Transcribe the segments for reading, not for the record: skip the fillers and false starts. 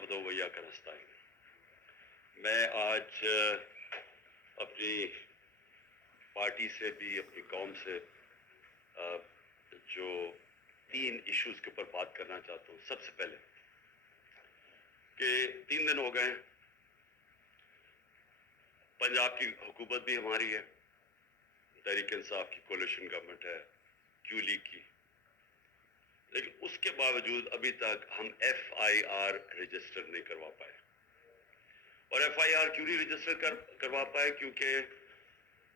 نعبد و ایاک نستعین۔ میں آج اپنی پارٹی سے بھی اپنی قوم سے جو 3 ایشوز کے اوپر بات کرنا چاہتا ہوں۔ سب سے پہلے کہ 3 دن ہو گئے، پنجاب کی حکومت بھی ہماری ہے، تحریک انصاف کی کولیشن گورنمنٹ ہے، کیو لیگ کی، لیکن اس کے باوجود ابھی تک ہم ایف آئی آر رجسٹر نہیں کروا پائے۔ اور ایف آئی آر کیوں نہیں رجسٹر کروا پائے؟ کیونکہ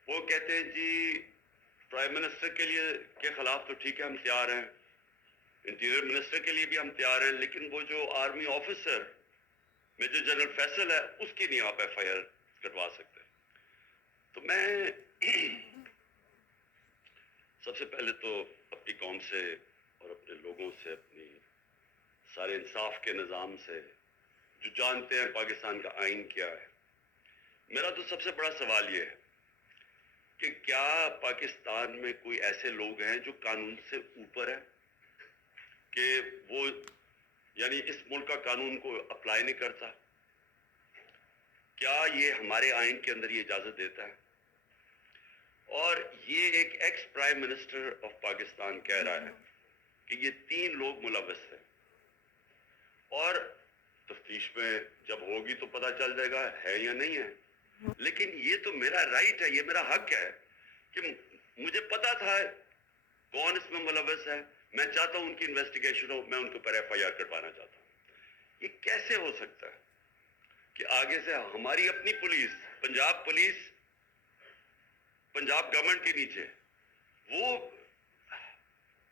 وہ کہتے ہیں جی پرائم منسٹر کے خلاف تو ٹھیک ہے ہم تیار ہیں، انٹیریئر منسٹر کے لیے بھی ہم تیار ہیں، لیکن وہ جو army officer major general Faisal ہے اس کی نہیں آپ ایف آئی آر کٹوا سکتے۔ تو میں سب سے پہلے تو اپنی قوم سے اور اپنے لوگوں سے، اپنی سارے انصاف کے نظام سے جو جانتے ہیں پاکستان کا آئین کیا ہے، میرا تو سب سے بڑا سوال یہ ہے کہ کیا پاکستان میں کوئی ایسے لوگ ہیں جو قانون سے اوپر ہیں، کہ وہ یعنی اس ملک کا قانون کو اپلائی نہیں کرتا؟ کیا یہ ہمارے آئین کے اندر یہ اجازت دیتا ہے؟ اور یہ ایک ex prime minister of Pakistan کہہ رہا ہے کہ یہ 3 لوگ ملوث ہیں، اور تفتیش میں جب ہوگی تو پتہ چل جائے گا ہے یا نہیں ہے۔ لیکن یہ تو میرا رائٹ ہے، یہ میرا حق ہے کہ مجھے پتا تھا کون اس میں ملوث ہے، میں چاہتا ہوں ان کی انویسٹیگیشن ہو، میں ان کے اوپر ایف آئی آر کٹوانا چاہتا ہوں۔ یہ کیسے ہو سکتا ہے کہ آگے سے ہماری اپنی پولیس، پولیس پنجاب گورنمنٹ کے نیچے، وہ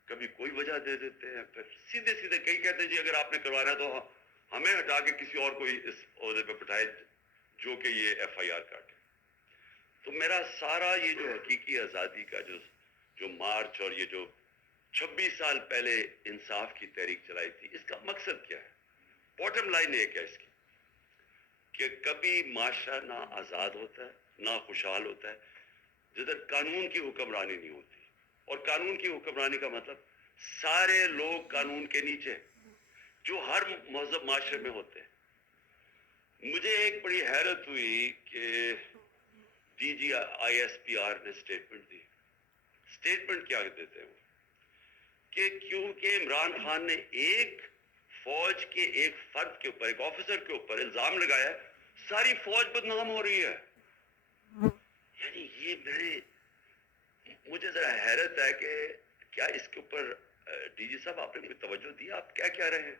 کبھی کوئی وجہ دے دیتے ہیں، پھر سیدھے کئی کہتے ہیں جی اگر آپ نے کروانا ہے تو ہمیں ہٹا کے کسی اور کو اس عہدے پہ بٹھائے جو کہ یہ ایف آئی آر کاٹے۔ تو میرا سارا یہ جو حقیقی آزادی کا جو مارچ اور یہ جو 26 سال پہلے انصاف کی تحریک چلائی تھی، اس کا مقصد کیا ہے؟ باٹم لائن ایک ہے اس کی کہ کبھی معاشرہ نہ آزاد ہوتا ہے نہ خوشحال ہوتا ہے جدھر قانون کی حکمرانی نہیں ہوتی۔ اور قانون کی حکمرانی کا مطلب سارے لوگ قانون کے نیچے جو ہر مہذب معاشرے میں ہوتے ہیں۔ مجھے ایک بڑی حیرت ہوئی کہ D G I S P R نے سٹیٹمنٹ دی۔ سٹیٹمنٹ کیا دیتے ہیں وہ؟ کہ کیونکہ عمران خان نے ایک فوج کے ایک فرد کے اوپر، ایک آفیسر کے اوپر الزام لگایا ہے، ساری فوج بدنام ہو رہی ہے۔ یعنی یہ مجھے ذرا حیرت ہے کہ کیا اس کے اوپر ڈی جی صاحب آپ نے کوئی توجہ دی؟ آپ کیا کہہ رہے ہیں؟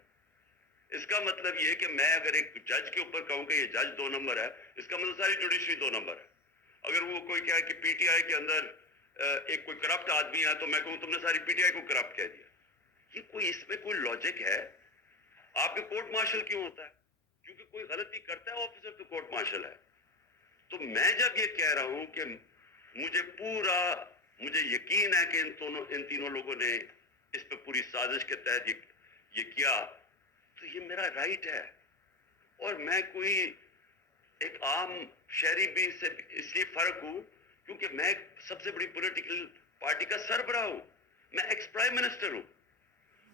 اس کا مطلب یہ کہ میں اگر ایک جج کے اوپر کہوں کہ یہ جج 2 نمبر ہے، اس کا مطلب ساری جوڈیشری 2 نمبر ہے۔ اگر وہ کوئی کہے کہ پی ٹی آئی کے اندر ایک کوئی کرپٹ آدمی ہے تو میں کہوں تم نے ساری پی ٹی آئی کو کرپٹ کہہ دیا۔ یہ کوئی اس میں کوئی لاجک ہے؟ آپ کے کورٹ مارشل کیوں ہوتا ہے؟ کیونکہ کوئی غلطی کرتا ہے آفیسر تو کورٹ مارشل ہے۔ تو میں جب یہ کہہ رہا ہوں کہ مجھے یقین ہے کہ ان تینوں لوگوں نے اس پہ پوری سازش کے تحت یہ کیا، تو یہ میرا رائٹ ہے۔ اور میں کوئی ایک عام شہری بھی سے اس لیے فرق ہوں کیونکہ میں سب سے بڑی پولیٹیکل پارٹی کا سربراہ ہوں، میں ایکس پرائم منسٹر ہوں،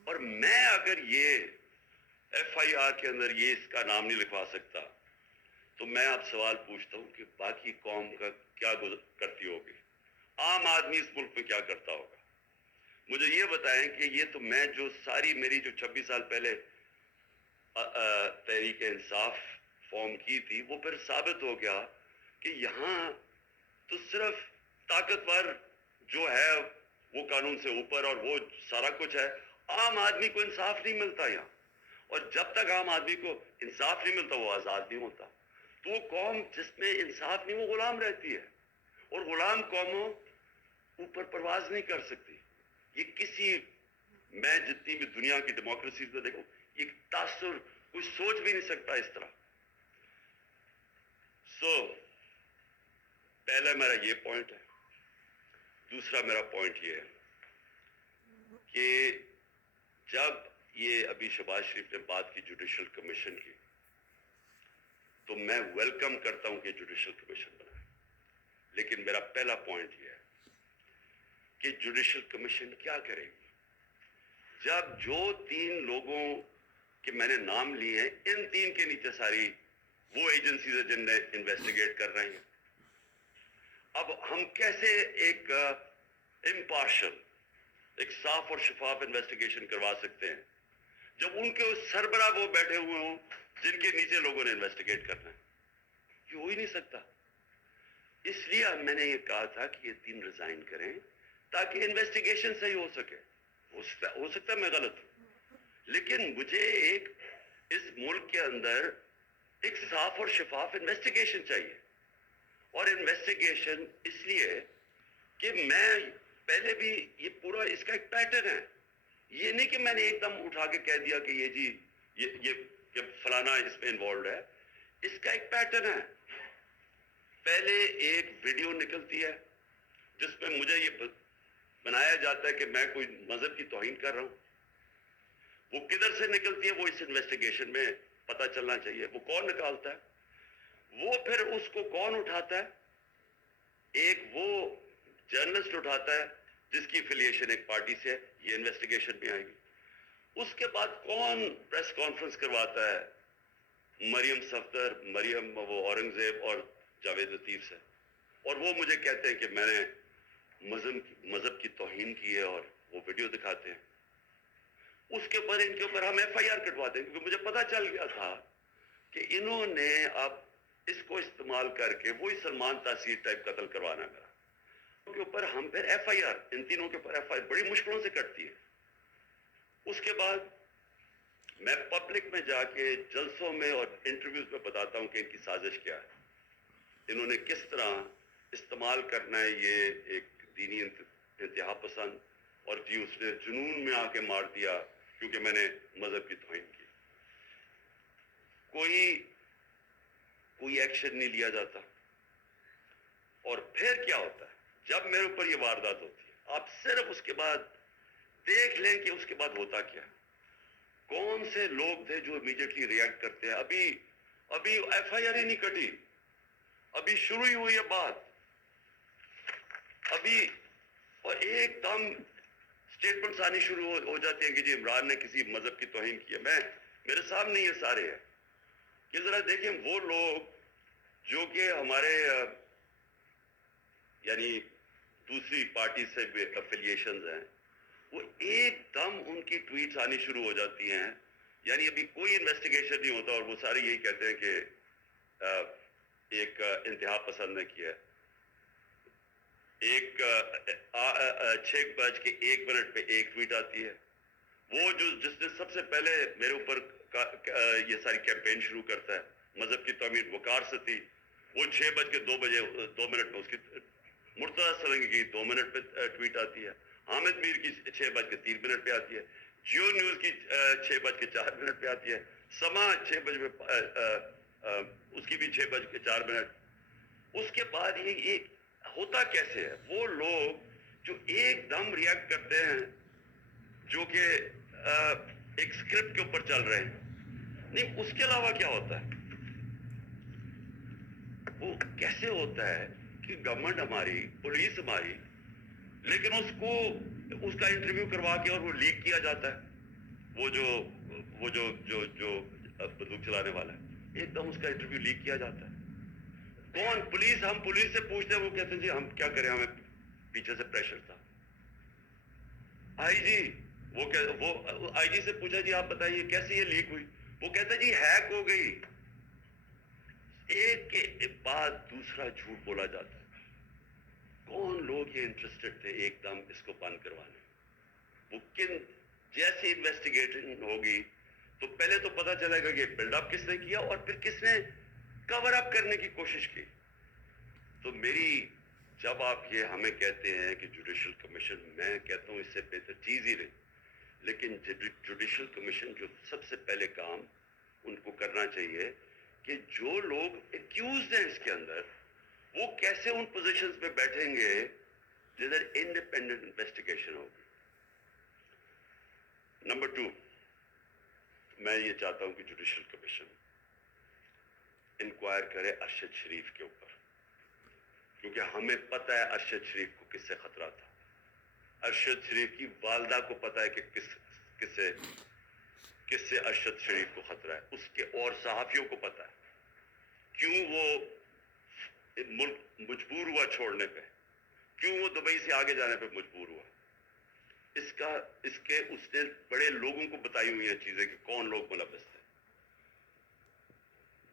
اور میں اگر یہ ایف آئی آر کے اندر یہ اس کا نام نہیں لکھوا سکتا تو میں آپ سوال پوچھتا ہوں کہ باقی قوم کا کیا کرتی ہوگی؟ عام آدمی اس ملک میں کیا کرتا ہوگا؟ مجھے یہ بتائیں کہ یہ تو میں جو ساری میری جو 26 سال پہلے تحریک انصاف فارم کی تھی، وہ پھر ثابت ہو گیا کہ یہاں تو صرف طاقتور جو ہے وہ قانون سے اوپر اور وہ سارا کچھ ہے، عام آدمی کو انصاف نہیں ملتا یہاں۔ اور جب تک عام آدمی کو انصاف نہیں ملتا وہ آزاد نہیں ہوتا۔ تو وہ قوم جس میں انصاف نہیں، وہ غلام رہتی ہے، اور غلام قوموں اوپر پرواز نہیں کر سکتی۔ میں جتنی بھی دنیا کی ڈیموکریسیز کو دیکھوں، یہ تاثر کوئی سوچ بھی نہیں سکتا اس طرح۔ پہلا میرا یہ پوائنٹ ہے۔ دوسرا میرا پوائنٹ یہ ہے کہ جب یہ ابھی شہباز شریف نے بات کی جوڈیشل کمیشن کی، تو میں ویلکم کرتا ہوں کہ جوڈیشل کمیشن بنائے، لیکن میرا پہلا پوائنٹ یہ ہے کہ جوڈیشل کمیشن کیا کرے گی جب جو 3 لوگوں کہ میں نے نام لیے ہیں, ان 3 کے نیچے ساری وہ ایجنسیز ہیں جن نے انویسٹیگیٹ کر رہی ہیں. اب ہم کیسے ایک امپارشل, ایک صاف اور شفاف انویسٹیگیشن کروا سکتے ہیں جب ان کے سربراہ وہ بیٹھے ہوئے ہوں جن کے نیچے لوگوں نے انویسٹیگیٹ کرنا ہے؟ یہ ہو ہی نہیں سکتا. اس لیے میں نے یہ کہا تھا کہ یہ 3 ریزائن کریں تاکہ انویسٹیگیشن صحیح ہو سکے. ہو سکتا ہے میں غلط ہوں, لیکن مجھے ایک اس ملک کے اندر ایک صاف اور شفاف انویسٹیگیشن چاہیے. اور انویسٹیگیشن اس لیے کہ میں پہلے بھی یہ پورا اس کا ایک پیٹرن ہے. یہ نہیں کہ میں نے ایک دم اٹھا کے کہہ دیا کہ یہ جی یہ کہ فلانا اس میں انوالوڈ ہے. اس کا ایک پیٹرن ہے. پہلے ایک ویڈیو نکلتی ہے جس میں مجھے یہ بنایا جاتا ہے کہ میں کوئی مذہب کی توہین کر رہا ہوں. وہ کدھر سے نکلتی ہے وہ اس انویسٹیگیشن میں پتہ چلنا چاہیے. وہ کون نکالتا ہے, وہ پھر اس کو کون اٹھاتا ہے؟ ایک وہ جرنلسٹ اٹھاتا ہے جس کی افیلیشن ایک پارٹی سے ہے, یہ انویسٹیگیشن میں آئے گی. اس کے بعد کون پریس کانفرنس کرواتا ہے؟ مریم صفدر, مریم وہ اورنگزیب اور جاوید لطیف سے, اور وہ مجھے کہتے ہیں کہ میں نے مذہب کی توہین کی ہے اور وہ ویڈیو دکھاتے ہیں. اس کے اوپر ان کے اوپر ہم ایف آئی آر کٹواتے ہیں کیونکہ مجھے پتا چل گیا تھا کہ انہوں نے اب اس کو استعمال کر کے وہی سلمان تاثیر ٹائپ قتل کروانا میرا. ان کے اوپر ہم پھر ایف آئی آر, ان تینوں کے اوپر ایف آئی آر بڑی مشکلوں سے کٹتی ہے. اس کے بعد میں پبلک میں جا کے جلسوں میں اور انٹرویوز میں بتاتا ہوں کہ ان کی سازش کیا ہے, انہوں نے کس طرح استعمال کرنا ہے یہ ایک دینی انتہا پسند, اور جی اس نے جنون میں آ کے مار دیا کیونکہ میں نے مذہب کی توہین کی. کوئی ایکشن نہیں لیا جاتا. اور پھر کیا ہوتا ہے جب میرے اوپر یہ واردات ہوتی ہے؟ آپ صرف اس کے بعد دیکھ لیں کہ اس کے بعد ہوتا کیا. کون سے لوگ تھے جو امیڈیٹلی ریئیکٹ کرتے ہیں؟ ابھی ایف آئی آر ہی نہیں کٹی, ابھی شروع ہی ہوئی ہے بات ابھی, اور ایک دم اسٹیٹمنٹس آنی شروع ہو جاتی ہیں کہ جی عمران نے کسی مذہب کی توہین کی ہے. میرے سامنے یہ سارے ہیں کہ ذرا دیکھیں وہ لوگ جو کہ ہمارے یعنی دوسری پارٹی سے افیلیشنز ہیں, وہ ایک دم ان کی ٹویٹس آنی شروع ہو جاتی ہیں. یعنی ابھی کوئی انویسٹیگیشن نہیں ہوتا اور وہ سارے یہی کہتے ہیں کہ ایک انتہا پسند نے کیا. ایک 6:01 پہ ایک ٹویٹ آتی ہے, وہ جس نے سب سے پہلے میرے اوپر یہ ساری کیمپین شروع کرتا ہے مذہب کی توہین, وقار ستی, وہ 6:02 پہ اس کی مرتضیٰ سرنگی کی 2 منٹ پہ ٹویٹ آتی ہے, حامد میر کی 6:03 پہ آتی ہے, جیو نیوز کی 6:04 پہ آتی ہے, سما 6 بجے اس کی بھی 6:04. اس کے بعد یہ ہوتا کیسے ہے؟ وہ لوگ جو ایک دم ریئیکٹ کرتے ہیں جو کہ ایک سکرپٹ کے اوپر چل رہے ہیں. نہیں, اس کے علاوہ کیا ہوتا ہے؟ وہ کیسے ہوتا ہے کہ گورنمنٹ ہماری, پولیس ہماری, لیکن اس کا انٹرویو کروا کے اور وہ لیک کیا جاتا ہے. وہ جو بندوق چلانے والا ہے, ایک دم اس کا انٹرویو لیک کیا جاتا ہے. کون؟ پولیس. ہم پولیس سے پوچھتے ہیں, وہ کہتے ہیں جی ہم کیا کریں, ہمیں پیچھے سے پریشر تھا. آئی جی, وہ آئی جی سے پوچھا جی آپ بتائیے کیسے یہ لیک ہوئی؟ وہ کہتا ہے جی ہیک ہو گئی. ایک کے بعد دوسرا جھوٹ بولا جاتا ہے. کون لوگ یہ انٹرسٹڈ تھے ایک دم اس کو بند کروانے؟ وہ جیسی انویسٹیگیشن ہوگی تو پہلے تو پتا چلے گا کہ بلڈ اپ کس نے کیا اور پھر کس نے کور اپ کرنے کی کوشش کی. تو جب آپ یہ ہمیں کہتے ہیں کہ جوڈیشل کمیشن, میں کہتا ہوں اس سے بہتر چیز ہی نہیں, لیکن جوڈیشل کمیشن جو سب سے پہلے کام ان کو کرنا چاہیے کہ جو لوگ ایکیوزڈ ہیں اس کے اندر, وہ کیسے ان پوزیشنز پہ بیٹھیں گے جدھر انڈیپینڈنٹ انویسٹیگیشن ہوگی. نمبر 2, میں یہ چاہتا ہوں کہ جوڈیشل کمیشن انکوائر کرے ارشد شریف کے اوپر, کیونکہ ہمیں پتہ ہے ارشد شریف کو کس سے خطرہ تھا. ارشد شریف کی والدہ کو پتہ ہے کہ کس سے کس سے ارشد شریف کو خطرہ ہے، اس کے اور صحافیوں کو پتہ ہے کیوں وہ ملک مجبور ہوا چھوڑنے پہ، کیوں وہ دبئی سے آگے جانے پہ مجبور ہوا. اس نے بڑے لوگوں کو بتائی ہوئی ہیں چیزیں کہ کون لوگ ملوث تھے.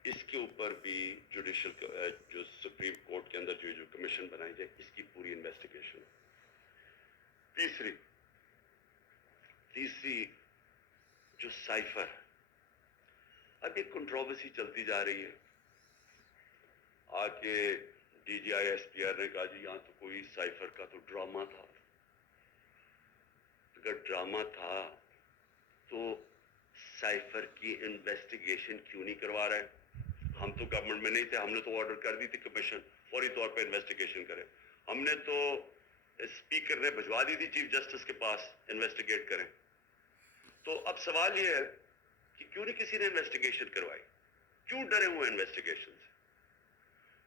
اس کے اوپر بھی جوڈیشل جو سپریم کورٹ کے اندر جو کمیشن بنائی جائے اس کی پوری انویسٹیگیشن. تیسری جو سائفر، اب ایک کنٹروورسی چلتی جا رہی ہے. آ کے D G I S P R نے کہا جی یہاں تو کوئی سائفر کا تو ڈرامہ تھا. اگر ڈرامہ تھا تو سائفر کی انویسٹیگیشن کیوں نہیں کروا رہے؟ ہم تو گورنمنٹ میں نہیں تھے، ہم نے تو آرڈر کر دی تھی کمیشن فوری طور پہ انویسٹیگیشن کرے. ہم نے تو اسپیکر نے بھجوا دی تھی چیف جسٹس کے پاس انویسٹیگیٹ کریں. تو اب سوال یہ ہے کہ کیوں نہیں کسی نے انویسٹیگیشن کروائی؟ کیوں ڈرے ہوئے انویسٹیگیشن سے؟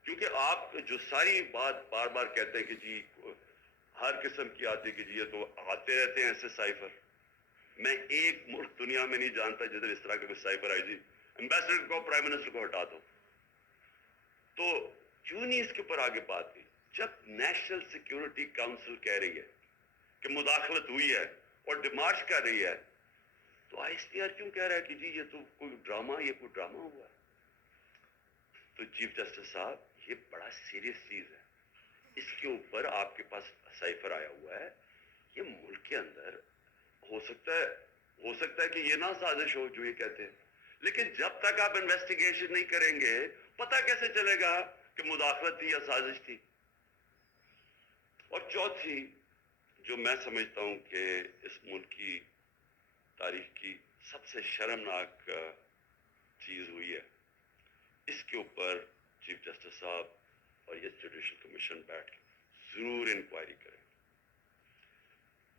کیونکہ آپ جو ساری بات بار بار کہتے ہیں کہ جی ہر قسم کی آتی کہ جی یہ تو آتے رہتے ہیں ایسے سائفر. میں ایک ملک دنیا میں نہیں جانتا جدھر اس طرح کا کوئی سائفر آئی جی ایمبیسڈر کو پرائم منسٹر کو ہٹا دو. تو کیوں نہیں اس کے اوپر آگے بات کی؟ جب نیشنل سیکیورٹی کاؤنسل کہہ رہی ہے کہ مداخلت ہوئی ہے اور ڈیمارش کر رہی ہے تو آئی ایس پی آر کیوں کہہ رہا ہے کہ جی یہ تو کوئی ڈرامہ ہوا ہے؟ تو چیف جسٹس صاحب یہ بڑا سیریس چیز ہے. اس کے اوپر آپ کے پاس سائفر آیا ہوا ہے. یہ ملک کے اندر ہو سکتا ہے کہ یہ نہ سازش ہو جو یہ کہتے ہیں، لیکن جب تک آپ انویسٹیگیشن نہیں کریں گے پتہ کیسے چلے گا کہ مداخلت تھی یا سازش تھی؟ اور چوتھی جو میں سمجھتا ہوں کہ اس ملک کی تاریخ کی سب سے شرمناک چیز ہوئی ہے، اس کے اوپر چیف جسٹس صاحب اور یہ جوڈیشل کمیشن بیٹھ کے ضرور انکوائری کریں.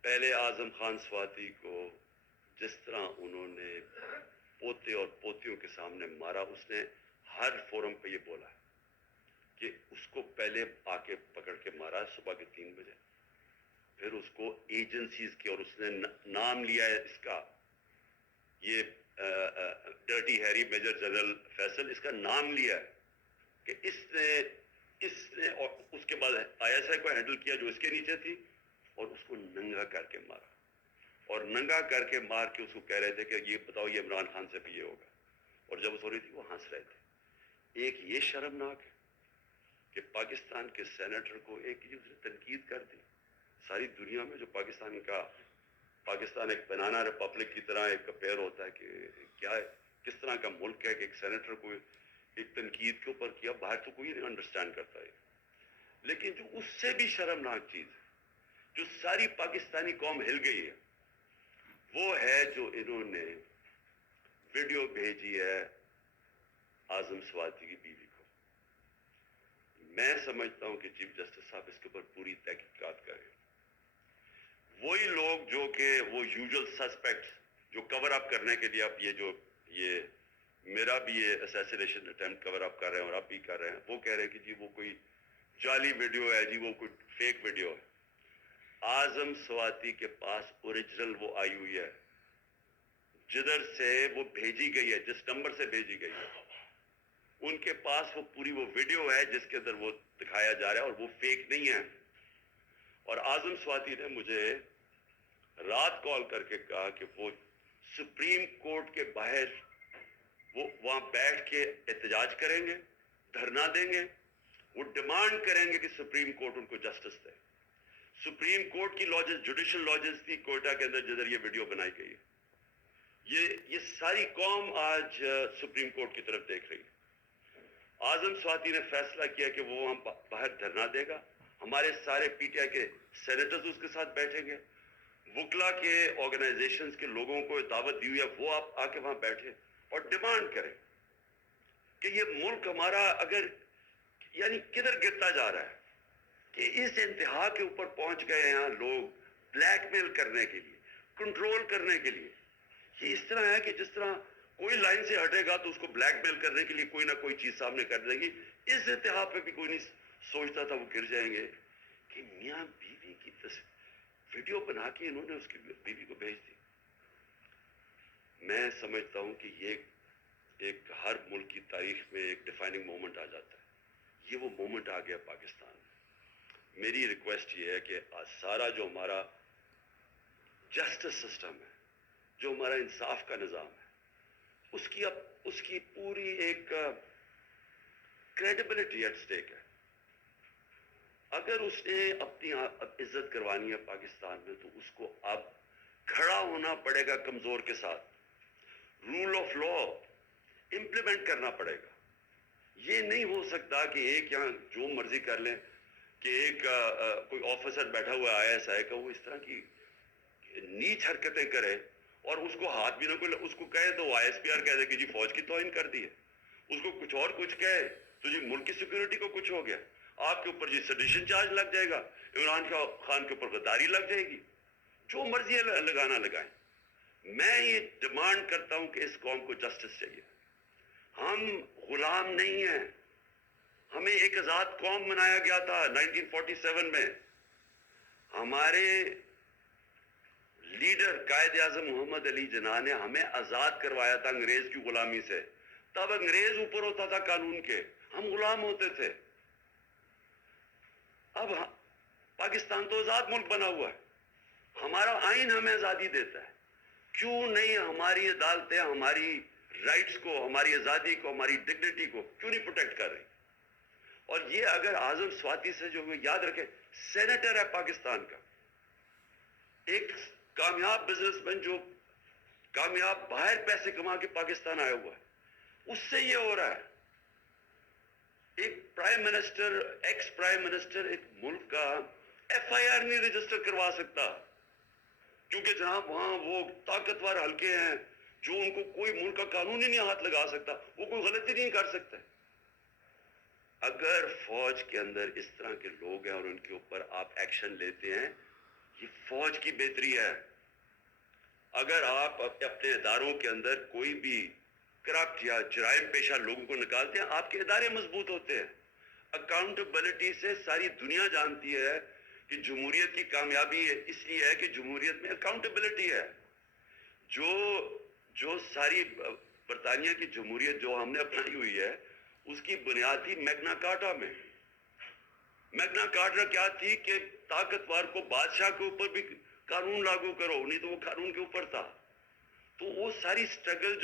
پہلے اعظم خان سواتی کو جس طرح انہوں نے پوتے اور پوتیوں کے سامنے مارا، اس نے ہر فورم پہ یہ بولا کہ اس کو پہلے آ کے پکڑ کے مارا صبح کے 3 بجے، پھر اس کو ایجنسیز کی، اور اس نے نام لیا ہے اس کا، یہ dirty Harry major general Faisal, اس کا نام لیا ہے کہ اس نے اور اس کے بعد آئی ایس آئی کو ہینڈل کیا جو اس کے نیچے تھی، اور اس کو ننگا کر کے مارا. اور ننگا کر کے مار کے اس کو کہہ رہے تھے کہ یہ بتاؤ یہ عمران خان سے بھی یہ ہوگا، اور جب اس ہو رہی تھی وہ ہنس رہے تھے. ایک یہ شرمناک ہے کہ پاکستان کے سینیٹر کو ایک اس نے تنقید کر دی. ساری دنیا میں جو پاکستان ایک بنانا ریپبلک کی طرح ایک پیئر ہوتا ہے کہ کیا ہے، کس طرح کا ملک ہے کہ ایک سینیٹر کو ایک تنقید کے اوپر کیا، باہر تو کوئی نہیں انڈرسٹینڈ کرتا ہے. لیکن جو اس سے بھی شرمناک چیز ہے، جو ساری پاکستانی قوم ہل گئی ہے، وہ ہے جو انہوں نے ویڈیو بھیجی ہے اعظم سواتی کی بیوی کو. میں سمجھتا ہوں کہ چیف جسٹس صاحب اس کے اوپر پوری تحقیقات کریں. وہی لوگ جو کہ وہ یوزول سسپیکٹس جو کور اپ کرنے کے لیے اب یہ میرا بھی یہ اسیسینیشن اٹیمپٹ کور اپ کر رہے ہیں اور اب بھی کر رہے ہیں، وہ کہہ رہے ہیں کہ جی وہ کوئی جعلی ویڈیو ہے، جی وہ کوئی فیک ویڈیو ہے. اعظم سواتی کے پاس اوریجنل وہ آئی ہوئی ہے، جدھر سے وہ بھیجی گئی ہے، جس نمبر سے بھیجی گئی ہے، ان کے پاس وہ پوری وہ ویڈیو ہے جس کے اندر وہ دکھایا جا رہا ہے، اور وہ فیک نہیں ہے. اور اعظم سواتی نے مجھے رات کال کر کے کہا کہ وہ سپریم کورٹ کے باہر وہ وہاں بیٹھ کے احتجاج کریں گے، دھرنا دیں گے، وہ ڈیمانڈ کریں گے کہ سپریم کورٹ ان کو جسٹس دے. سپریم کورٹ کی لاجز جوڈیشل لاجز تھی کوئٹہ کے اندر جدھر یہ ویڈیو بنائی گئی ہے. یہ ساری قوم آج سپریم کورٹ کی طرف دیکھ رہی ہے. اعظم سواتی نے فیصلہ کیا کہ وہ وہاں باہر دھرنا دے گا، ہمارے سارے پی ٹی آئی کے سینیٹرز اس کے ساتھ بیٹھیں گے، وکلا کے آرگنائزیشنز کے لوگوں کو دعوت دی ہوئی ہے وہ آپ آ کے وہاں بیٹھے اور ڈیمانڈ کریں کہ یہ ملک ہمارا اگر یعنی کدھر گرتا جا رہا ہے کہ اس انتہا کے اوپر پہنچ گئے ہیں لوگ بلیک میل کرنے کے لیے، کنٹرول کرنے کے لیے. یہ اس طرح ہے کہ جس طرح کوئی لائن سے ہٹے گا تو اس کو بلیک میل کرنے کے لیے کوئی نہ کوئی چیز سامنے کر دیں گی. اس انتہا پہ بھی کوئی نہیں سوچتا تھا وہ گر جائیں گے کہ میاں بیوی کی ویڈیو بنا کے انہوں نے اس کی بیوی کو بھیج دی. میں سمجھتا ہوں کہ یہ ایک ہر ملک کی تاریخ میں ایک ڈیفائننگ مومنٹ آ جاتا ہے. یہ وہ مومنٹ آ گیا پاکستان میں. میری ریکویسٹ یہ ہے کہ سارا جو ہمارا جسٹس سسٹم ہے, جو ہمارا انصاف کا نظام ہے, اس کی پوری ایک کریڈیبلٹی ایٹ سٹیک ہے. اگر اس نے اپنی عزت کروانی ہے پاکستان میں تو اس کو اب کھڑا ہونا پڑے گا کمزور کے ساتھ. رول آف لا امپلیمنٹ کرنا پڑے گا. یہ نہیں ہو سکتا کہ ایک یہاں جو مرضی کر لیں, کہ ایک کوئی آفیسر بیٹھا ہوا ISI کا, وہ اس طرح کی نیچ حرکتیں کرے اور اس کو ہاتھ بھی نہ کوئی اس کو کہے تو ISPR کہہ دے کہ جی فوج کی توہین کر دی ہے. اس کو کچھ اور کچھ کہے تو جی ملک کی سیکورٹی کو کچھ ہو گیا. آپ کے اوپر جی سیڈیشن چارج لگ جائے گا, عمران خان کے اوپر غداری لگ جائے گی. جو مرضی لگانا لگائیں. میں یہ ڈیمانڈ کرتا ہوں کہ اس قوم کو جسٹس چاہیے. ہم غلام نہیں ہیں. ہمیں ایک آزاد قوم بنایا گیا تھا 1947 میں. ہمارے لیڈر قائد اعظم محمد علی جناح نے ہمیں آزاد کروایا تھا انگریز کی غلامی سے. تب انگریز اوپر ہوتا تھا قانون کے, ہم غلام ہوتے تھے. اب پاکستان تو آزاد ملک بنا ہوا ہے. ہمارا آئین ہمیں آزادی دیتا ہے. کیوں نہیں ہماری عدالتیں ہماری رائٹس کو, ہماری آزادی کو, ہماری ڈگنیٹی کو کیوں نہیں پروٹیکٹ کر رہی؟ اور یہ اگر اعظم سواتی سے جو یاد رکھے, سینیٹر ہے پاکستان کا, ایک کامیاب بزنس مین جو کامیاب باہر پیسے کما کے پاکستان آیا ہوا ہے, اس سے یہ ہو رہا ہے. ایک prime minister, ex prime minister ایک ملک کا FIR نہیں رجسٹر کروا سکتا, کیونکہ جناب وہاں وہ طاقتور حلقے ہیں جو ان کو کوئی ملک کا قانون ہی نہیں ہاتھ لگا سکتا, وہ کوئی غلطی نہیں کر سکتے. اگر فوج کے اندر اس طرح کے لوگ ہیں اور ان کے اوپر آپ ایکشن لیتے ہیں, یہ فوج کی بہتری ہے. اگر آپ اپنے اداروں کے اندر کوئی بھی کرپٹ یا جرائم پیشہ لوگوں کو نکالتے ہیں, آپ کے ادارے مضبوط ہوتے ہیں. اکاؤنٹیبلٹی سے ساری دنیا جانتی ہے کہ جمہوریت کی کامیابی اس لیے ہے کہ جمہوریت میں اکاؤنٹیبلٹی ہے. جو ساری برطانیہ کی جمہوریت جو ہم نے اپنائی ہوئی ہے, اس کی بنیاد تھی میگنا کارٹا میں. میگنا کارٹا کیا تھی کہ طاقتور کو بادشاہ کے اوپر بھی قانون لاگو کرو, نہیں تو وہ قانون کے اوپر تھا. تو وہ ساری سٹرگل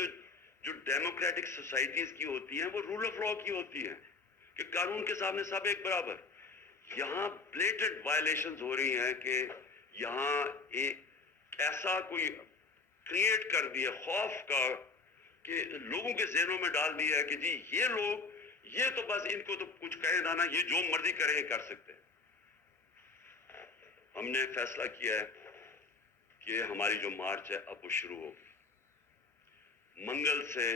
جو ڈیموکریٹک سوسائٹیز کی ہوتی ہیں وہ رول آف لا کی ہوتی ہیں, کہ قانون کے سامنے سب ایک برابر. یہاں بلیٹنٹ وائلیشنز ہو رہی ہیں کہ یہاں ایک ایسا کوئی کریٹ کر دیا خوف کا کہ لوگوں کے ذہنوں میں ڈال دیا ہے کہ جی یہ لوگ, یہ تو بس ان کو تو کچھ کہے نہ, یہ جو مرضی کریں کر سکتے. ہم نے فیصلہ کیا ہے کہ ہماری جو مارچ ہے اب وہ شروع ہوگی. منگل سے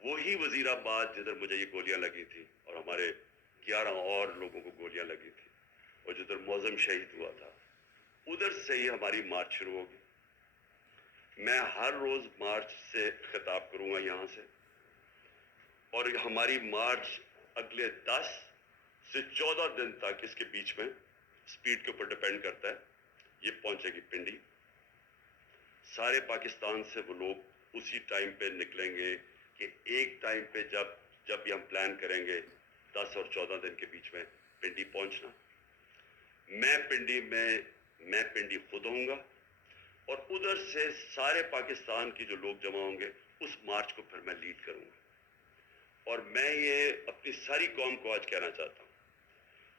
وہی وزیر آباد جدھر مجھے یہ گولیاں لگی تھی اور ہمارے 11 اور لوگوں کو گولیاں لگی تھی اور جدھر معظم شہید ہوا تھا, ادھر سے ہی ہماری مارچ شروع ہوگی. میں ہر روز مارچ سے خطاب کروں گا یہاں سے, اور ہماری مارچ اگلے 10 سے 14 دن تک, اس کے بیچ میں سپیڈ کے اوپر ڈیپینڈ کرتا ہے, یہ پہنچے گی پنڈی. سارے پاکستان سے وہ لوگ اسی ٹائم پہ نکلیں گے کہ ایک ٹائم پہ جب بھی ہم پلان کریں گے 10 اور 14 دن کے بیچ میں پنڈی پہنچنا. میں پنڈی خود ہوں گا, اور ادھر سے سارے پاکستان کی جو لوگ جمع ہوں گے اس مارچ کو پھر میں لیڈ کروں گا. اور میں یہ اپنی ساری قوم کو آج کہنا چاہتا ہوں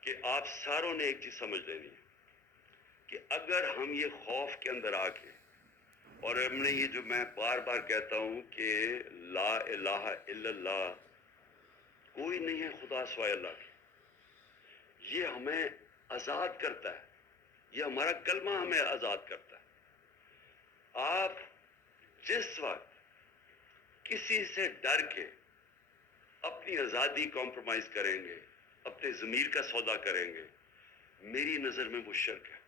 کہ آپ ساروں نے ایک چیز سمجھ لینی ہے کہ اگر ہم یہ خوف کے اندر آ کے, اور ہم نے یہ جو میں بار بار کہتا ہوں کہ لا الہ الا اللہ, کوئی نہیں ہے خدا سوائے اللہ کی, یہ ہمیں آزاد کرتا ہے, یہ ہمارا کلمہ ہمیں آزاد کرتا ہے. آپ جس وقت کسی سے ڈر کے اپنی آزادی کمپرومائز کریں گے, اپنے ضمیر کا سودا کریں گے, میری نظر میں وہ شرک ہے.